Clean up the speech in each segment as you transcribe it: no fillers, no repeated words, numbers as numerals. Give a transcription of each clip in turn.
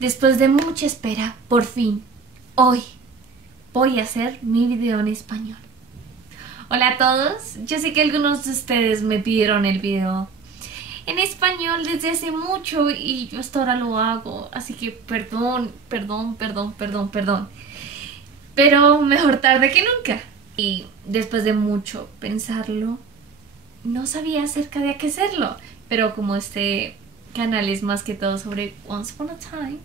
Después de mucha espera, por fin, hoy voy a hacer mi video en español. Hola a todos, yo sé que algunos de ustedes me pidieron el video en español desde hace mucho y yo hasta ahora lo hago, así que perdón. Pero mejor tarde que nunca. Y después de mucho pensarlo, no sabía acerca de qué hacerlo, pero como este canal es más que todo sobre Once Upon a Time,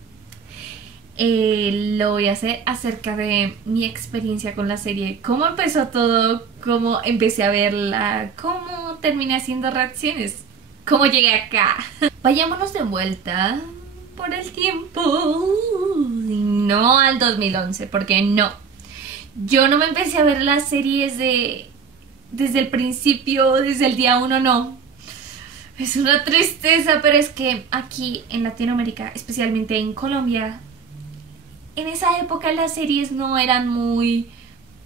lo voy a hacer acerca de mi experiencia con la serie, cómo empezó todo, cómo empecé a verla, cómo terminé haciendo reacciones, cómo llegué acá. Vayámonos de vuelta por el tiempo, y no al 2011, porque no, yo no me empecé a ver las series desde el principio, desde el día 1, no. Es una tristeza, pero es que aquí en Latinoamérica, especialmente en Colombia, en esa época las series no eran muy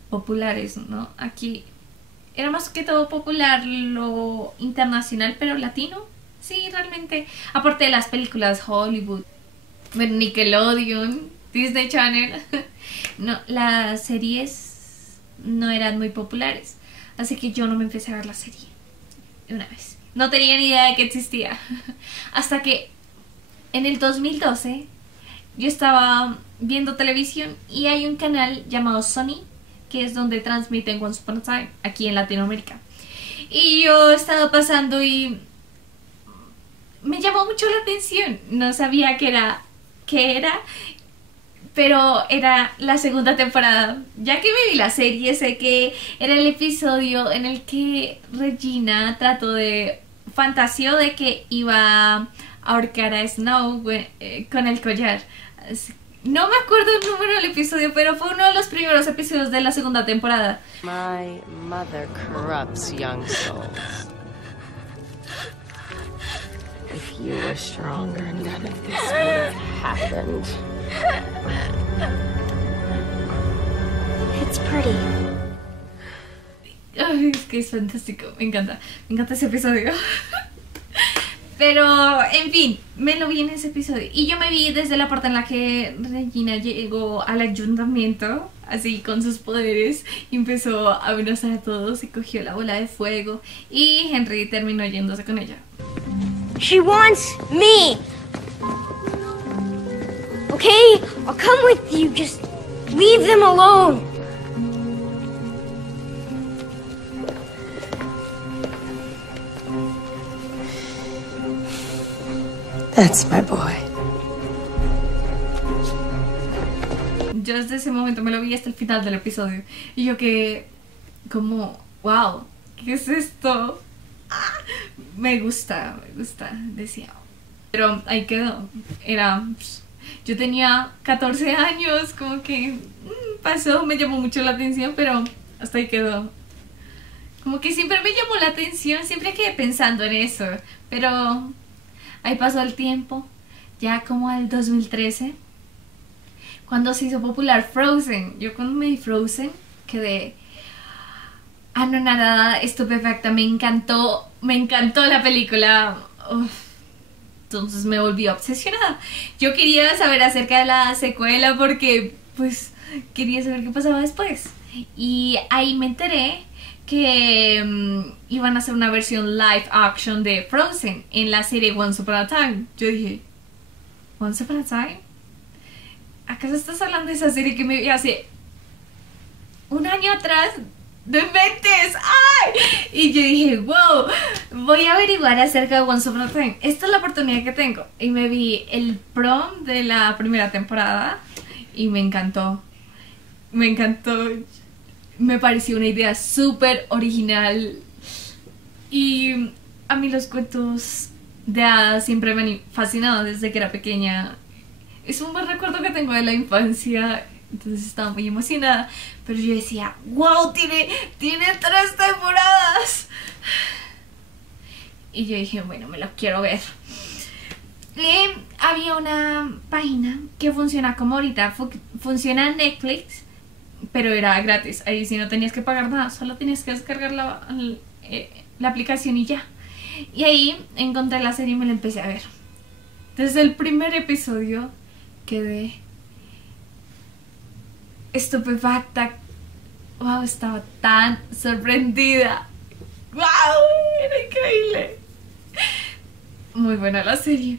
populares, ¿no? Aquí era más que todo popular lo internacional, pero latino, sí, realmente. Aparte de las películas Hollywood, Nickelodeon, Disney Channel, no, las series no eran muy populares. Así que yo no me empecé a ver la serie de una vez. No tenía ni idea de que existía. Hasta que en el 2012 yo estaba viendo televisión y hay un canal llamado Sony, que es donde transmiten Once Upon a Time aquí en Latinoamérica. Y yo estaba pasando y me llamó mucho la atención. No sabía qué era, pero era la segunda temporada. Ya que me vi la serie, sé que era el episodio en el que Regina fantaseó de que iba a ahorcar a Snow con el collar. No me acuerdo el número del episodio, pero fue uno de los primeros episodios de la segunda temporada. My mother corrupts young souls. If you were stronger, none of this would have happened. It's pretty. Ay, es que es fantástico, me encanta ese episodio. Pero, en fin, me lo vi en ese episodio. Y yo me vi desde la parte en la que Regina llegó al ayuntamiento, así con sus poderes, y empezó a amenazar a todos y cogió la bola de fuego. Y Henry terminó yéndose con ella. She wants me. Okay, I'll come with you. Just leave them alone. That's my boy. Yo desde ese momento me lo vi hasta el final del episodio. Y yo que, como, wow, ¿qué es esto? ¡Ah! Me gusta, decía. Pero ahí quedó. Yo tenía 14 años, como que pasó, me llamó mucho la atención, pero hasta ahí quedó. Como que siempre me llamó la atención, siempre quedé pensando en eso, pero ahí pasó el tiempo, ya como al 2013, cuando se hizo popular Frozen. Yo cuando me vi Frozen quedé anonadada, estupefacta, me encantó la película. Uf. Entonces me volví obsesionada. Yo quería saber acerca de la secuela porque pues quería saber qué pasaba después. Y ahí me enteré que iban a hacer una versión live action de Frozen en la serie Once Upon a Time. Yo dije, ¿Once Upon a Time? ¿Acaso estás hablando de esa serie que me vi hace un año atrás? ¡No inventes! ¡Ay! Y yo dije, wow, voy a averiguar acerca de Once Upon a Time. Esta es la oportunidad que tengo. Y me vi el prom de la primera temporada y me encantó. Me pareció una idea súper original. Y a mí los cuentos de hadas siempre me han fascinado desde que era pequeña. Es un buen recuerdo que tengo de la infancia. Entonces estaba muy emocionada. Pero yo decía, wow, tiene 3 temporadas. Y yo dije, bueno, me lo quiero ver. Había una página que funciona como ahorita. Funciona en Netflix, pero era gratis. Ahí sí no tenías que pagar nada. Solo tenías que descargar la aplicación y ya. Y ahí encontré la serie y me la empecé a ver. Desde el primer episodio quedé estupefacta. Wow, estaba tan sorprendida. Wow, era increíble. Muy buena la serie.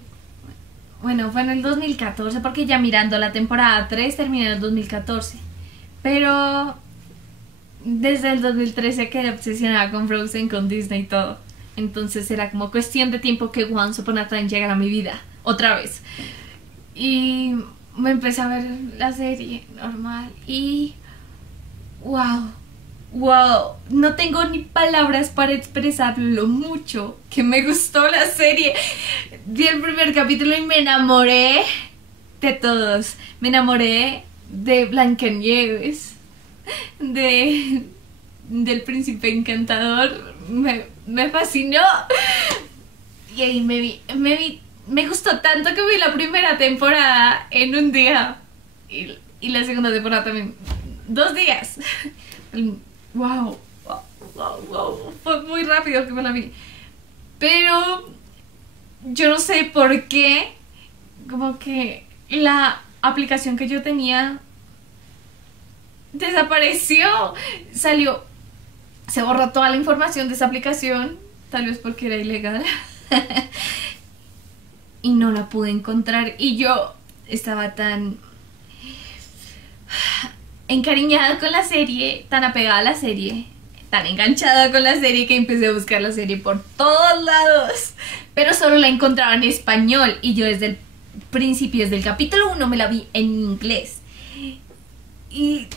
Bueno, fue en el 2014, porque ya mirando la temporada 3 terminé en el 2014. Pero desde el 2013 quedé obsesionada con Frozen, con Disney y todo. Entonces era como cuestión de tiempo que Once Upon a Time llegara a mi vida, otra vez. Y me empecé a ver la serie normal y... wow, no tengo ni palabras para expresar lo mucho que me gustó la serie. Vi el primer capítulo y me enamoré de todos. Me enamoré de Blancanieves, del príncipe encantador. Me fascinó. Y ahí me gustó tanto que vi la primera temporada en un día y la segunda temporada también 2 días. Wow, fue muy rápido que me la vi. Pero yo no sé por qué, como que la aplicación que yo tenía desapareció. Se borró toda la información de esa aplicación, tal vez porque era ilegal. Y no la pude encontrar. Y yo estaba tan encariñada con la serie, tan apegada a la serie, tan enganchada con la serie, que empecé a buscar la serie por todos lados. Pero solo la encontraba en español. Y yo desde el principio, desde el capítulo 1, me la vi en inglés. Y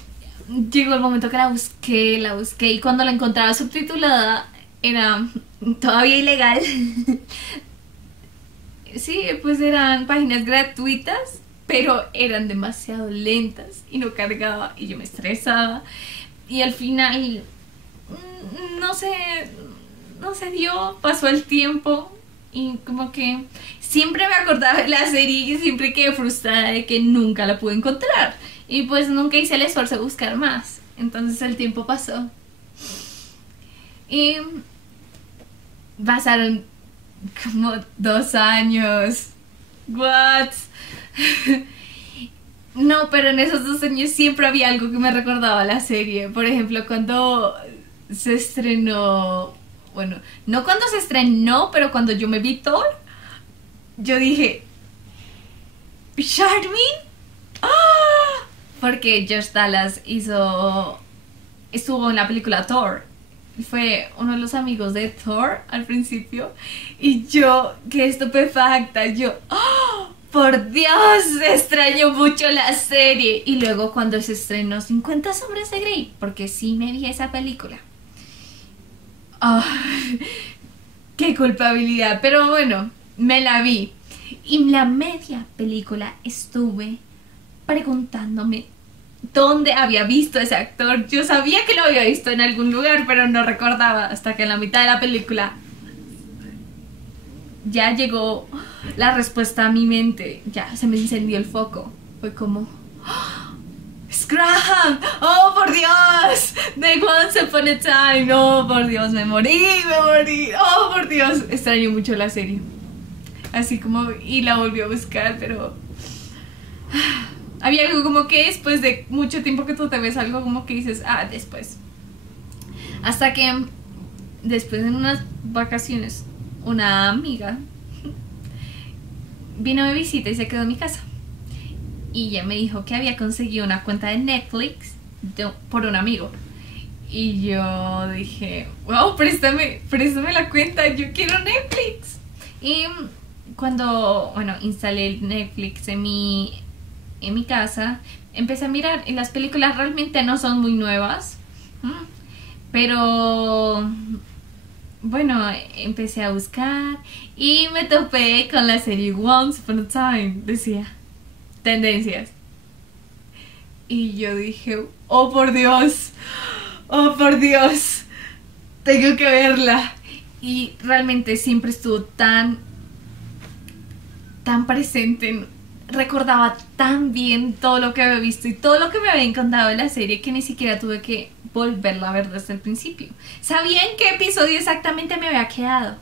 llegó el momento que la busqué. Y cuando la encontraba subtitulada, era todavía ilegal. Sí, pues eran páginas gratuitas, pero eran demasiado lentas y no cargaba y yo me estresaba. Y al final no se dio, pasó el tiempo y como que siempre me acordaba de la serie y siempre quedé frustrada de que nunca la pude encontrar. Y pues nunca hice el esfuerzo de buscar más. Entonces el tiempo pasó. Y pasaron como 2 años. What? No, pero en esos 2 años siempre había algo que me recordaba a la serie. Por ejemplo, cuando se estrenó... Bueno, no cuando se estrenó, pero cuando yo me vi Thor, yo dije... ¿Charmin? ¡Ah! Porque Josh Dallas estuvo en la película Thor. Fue uno de los amigos de Thor al principio. Y yo, qué estupefacta. Yo, ¡oh, por Dios! Extraño mucho la serie. Y luego cuando se estrenó 50 Sombras de Grey, porque sí me vi esa película. ¡Oh! ¡Qué culpabilidad! Pero bueno, me la vi. Y en la media película estuve preguntándome dónde había visto a ese actor. Yo sabía que lo había visto en algún lugar, pero no recordaba, hasta que en la mitad de la película ya llegó la respuesta a mi mente. Ya se me encendió el foco. Fue como... ¡Oh, ¡es Graham! ¡Oh, por Dios! De Once Upon a Time. ¡Oh, por Dios! Me morí. ¡Oh, por Dios! Extraño mucho la serie. Así como... Y la volví a buscar, pero... Había algo como que después de mucho tiempo que tú te ves algo como que dices, ah, después. Hasta que después en unas vacaciones una amiga vino a mi visita y se quedó en mi casa. Y ella me dijo que había conseguido una cuenta de Netflix por un amigo. Y yo dije, wow, préstame la cuenta, yo quiero Netflix. Y cuando, bueno, instalé el Netflix en mi casa, empecé a mirar y las películas realmente no son muy nuevas, pero bueno, empecé a buscar y me topé con la serie Once Upon a Time, decía tendencias, y yo dije, oh por Dios, tengo que verla. Y realmente siempre estuvo tan presente. Recordaba tan bien todo lo que había visto y todo lo que me había encantado de la serie que ni siquiera tuve que volverla a ver desde el principio. Sabía en qué episodio exactamente me había quedado.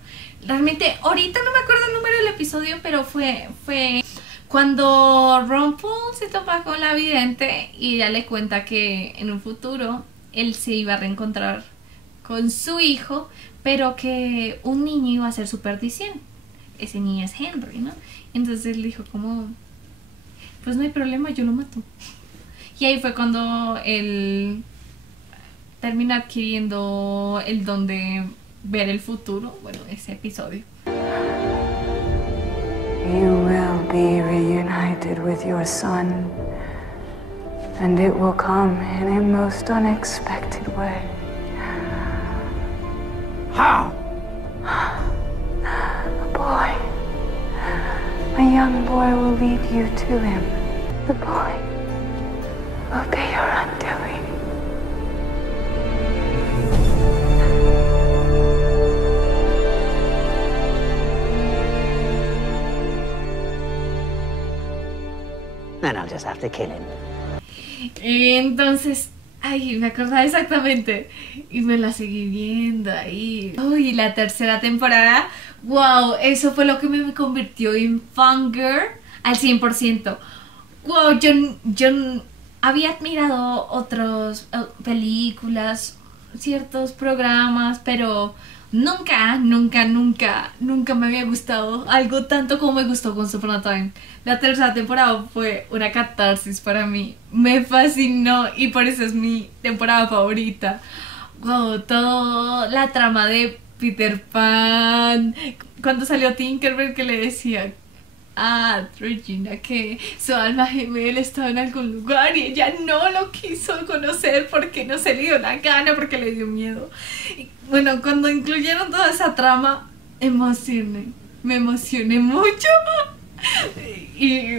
Realmente ahorita no me acuerdo el número del episodio, pero fue Cuando Rumpel se topa con la vidente y ella le cuenta que en un futuro él se iba a reencontrar con su hijo, pero que un niño iba a ser su perdición. Ese niño es Henry, ¿no? Entonces él dijo como, pues no hay problema, yo lo mato. Y ahí fue cuando él termina adquiriendo el don de ver el futuro. Bueno, ese episodio. You will be reunited with your son, and it will come in a most unexpected way. How? A boy. A young boy will lead you to him. The boy will be your undoing. Then I'll just have to kill him. Entonces, ay, me acordaba exactamente. Y me la seguí viendo ahí. Uy, la tercera temporada. Wow, eso fue lo que me convirtió en fangirl al 100%. Wow, yo había admirado otras películas, ciertos programas, pero nunca me había gustado algo tanto como me gustó con Supernatural. La tercera temporada fue una catarsis para mí. Me fascinó y por eso es mi temporada favorita. Wow, toda la trama de Peter Pan. Cuando salió Tinkerbell que le decía a Regina que su alma gemela estaba en algún lugar y ella no lo quiso conocer porque no se le dio la gana, porque le dio miedo. Y bueno, cuando incluyeron toda esa trama, me emocioné mucho. Y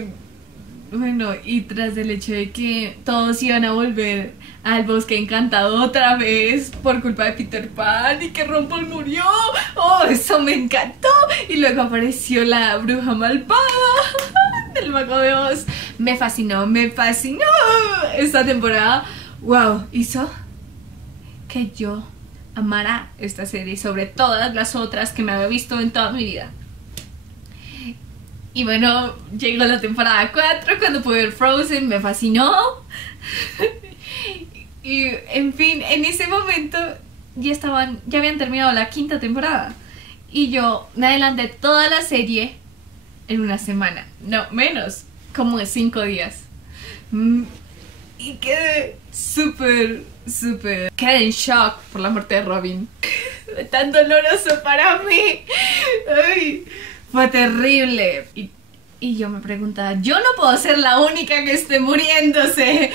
bueno, y tras el hecho de que todos iban a volver al bosque encantado otra vez por culpa de Peter Pan y que Rumpel murió, oh, eso me encantó. Y luego apareció la bruja malvada del Mago de Oz. Me fascinó esta temporada. Wow, hizo que yo amara esta serie sobre todas las otras que me había visto en toda mi vida. Y bueno, llegó la temporada 4 cuando pude ver Frozen, me fascinó. Y en fin, en ese momento ya habían terminado la 5ª temporada. Y yo me adelanté toda la serie en una semana, no menos, como de 5 días. Y quedé quedé en shock por la muerte de Robin. Tan doloroso para mí. Ay, fue terrible. Y yo me preguntaba, yo no puedo ser la única que esté muriéndose.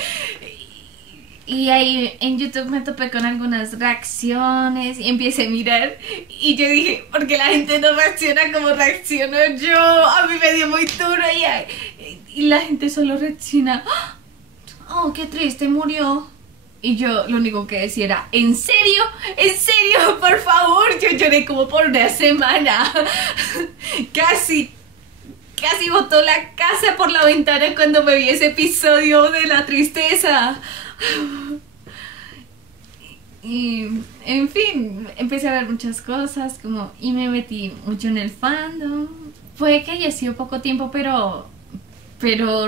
Y ahí en YouTube me topé con algunas reacciones y empecé a mirar y yo dije, ¿por qué la gente no reacciona como reacciono yo? A mí me dio muy duro y la gente solo reacciona, oh, qué triste, murió. Y yo lo único que decía era, ¿en serio? ¿En serio? Por favor. Yo lloré como por una semana. Casi botó la casa por la ventana cuando me vi ese episodio de la tristeza. Y en fin, empecé a ver muchas cosas y me metí mucho en el fandom. Puede que haya sido poco tiempo, pero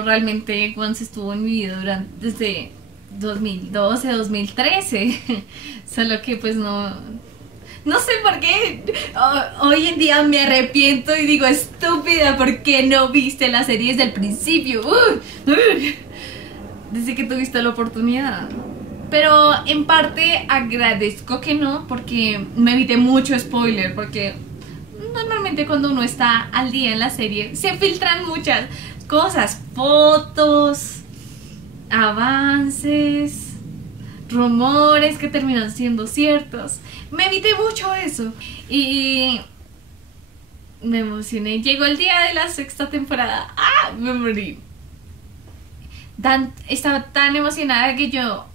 realmente Once estuvo en mi vida desde 2012, 2013. Solo que pues no sé por qué hoy en día me arrepiento y digo, estúpida, ¿por qué no viste la serie desde el principio? Desde que tuviste la oportunidad. Pero en parte agradezco que no, porque me evité mucho spoiler, porque normalmente cuando uno está al día en la serie se filtran muchas cosas, fotos, avances, rumores que terminan siendo ciertos. Me evité mucho eso y me emocioné. Llegó el día de la 6ª temporada. Me morí. Estaba tan emocionada que yo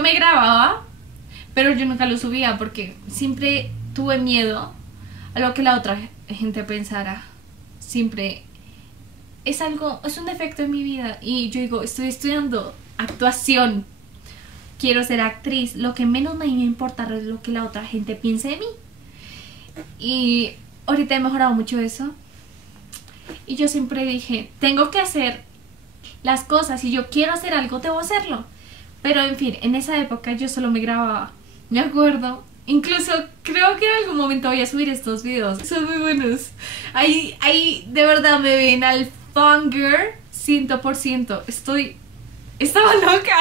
me grababa, pero yo nunca lo subía porque siempre tuve miedo a lo que la otra gente pensara. Siempre es un defecto en mi vida y yo digo, estoy estudiando actuación, quiero ser actriz, lo que menos me importa es lo que la otra gente piense de mí. Y ahorita he mejorado mucho eso. Y yo siempre dije, tengo que hacer las cosas, si yo quiero hacer algo, debo hacerlo. Pero en fin, en esa época yo solo me grababa, me acuerdo. Incluso creo que en algún momento voy a subir estos videos, son muy buenos. Ahí de verdad me ven al fangirl 100%. Estaba loca.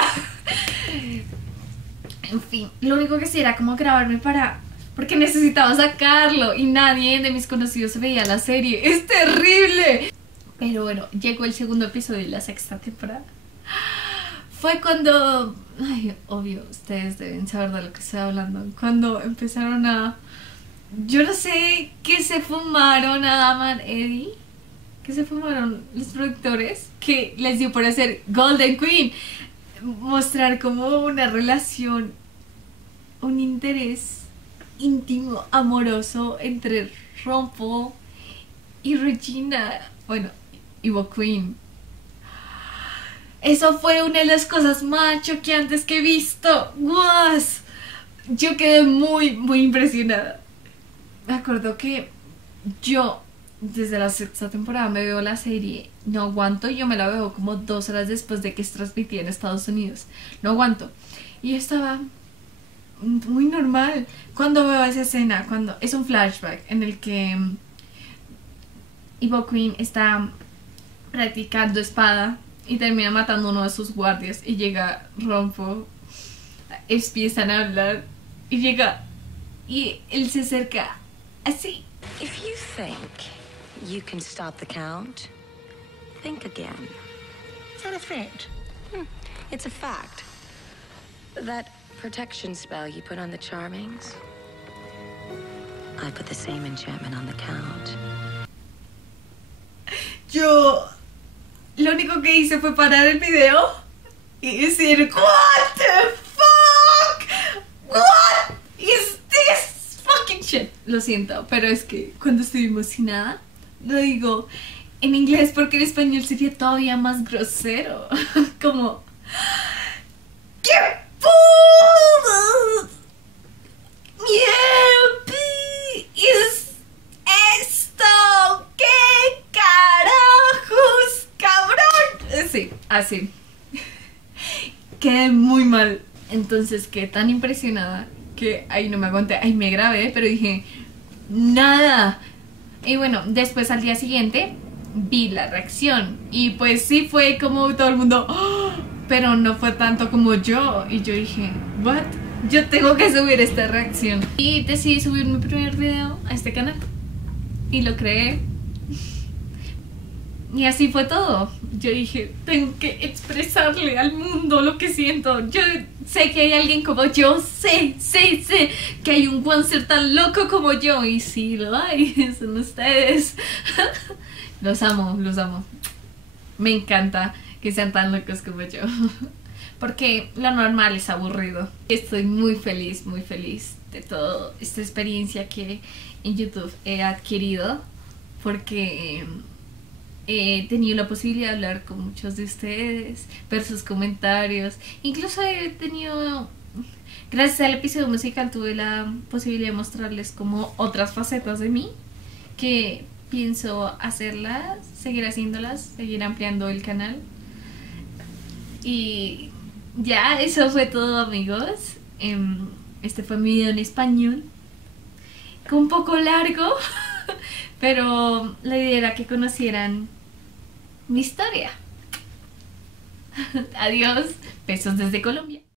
En fin, lo único que sí era como grabarme porque necesitaba sacarlo y nadie de mis conocidos veía la serie. ¡Es terrible! Pero bueno, llegó el segundo episodio de la sexta temporada. Fue cuando... Ay, obvio, ustedes deben saber de lo que estoy hablando. Cuando empezaron a... Yo no sé qué se fumaron a Daman Eddie. ¿Qué se fumaron los productores? Que les dio por hacer Golden Queen. Mostrar como una relación, un interés íntimo, amoroso entre Rumpel y Regina. Bueno, Ivo Queen. Eso fue una de las cosas más choqueantes que he visto. ¡Guas! Yo quedé muy impresionada. Me acuerdo que yo desde la sexta temporada me veo la serie, no aguanto, yo me la veo como 2 horas después de que se transmitía en Estados Unidos. No aguanto. Y estaba muy normal. Cuando veo esa escena, cuando es un flashback en el que Ivo Queen está practicando espada y termina matando a uno de sus guardias y llega Rumpel, empiezan a hablar y llega y él se acerca así. If you think you can stop the count, think again. Is that a threat? It's a fact. That protection spell you put on the Charmings, I put the same enchantment on the Count. Yo lo único que hice fue parar el video y decir, what the fuck, what is this fucking shit. Lo siento, pero es que cuando estoy emocionada lo digo en inglés porque en español sería todavía más grosero. Como, ¿qué puto mierda es esto? ¿Qué carajos, cabrón? Sí, así. Quedé muy mal. Entonces quedé tan impresionada que ahí no me aguanté. Ahí me grabé, pero dije, nada. Y bueno, después al día siguiente vi la reacción. Y pues sí fue como todo el mundo, ¡oh! Pero no fue tanto como yo. Y yo dije, what? Yo tengo que subir esta reacción. Y decidí subir mi primer video a este canal. Y lo creé. Y así fue todo. Yo dije, tengo que expresarle al mundo lo que siento. Yo sé que hay alguien como yo. Sé que hay un Wanzer tan loco como yo. Y sí lo hay, son ustedes. Los amo, los amo. Me encanta que sean tan locos como yo. Porque lo normal es aburrido. Estoy muy feliz de toda esta experiencia que en YouTube he adquirido. Porque he tenido la posibilidad de hablar con muchos de ustedes, ver sus comentarios. Incluso he tenido, gracias al episodio musical, tuve la posibilidad de mostrarles como otras facetas de mí, que pienso hacerlas, seguir haciéndolas, seguir ampliando el canal. Y ya, eso fue todo, amigos. Este fue mi video en español, que un poco largo, pero la idea era que conocieran mi historia. Adiós, besos desde Colombia.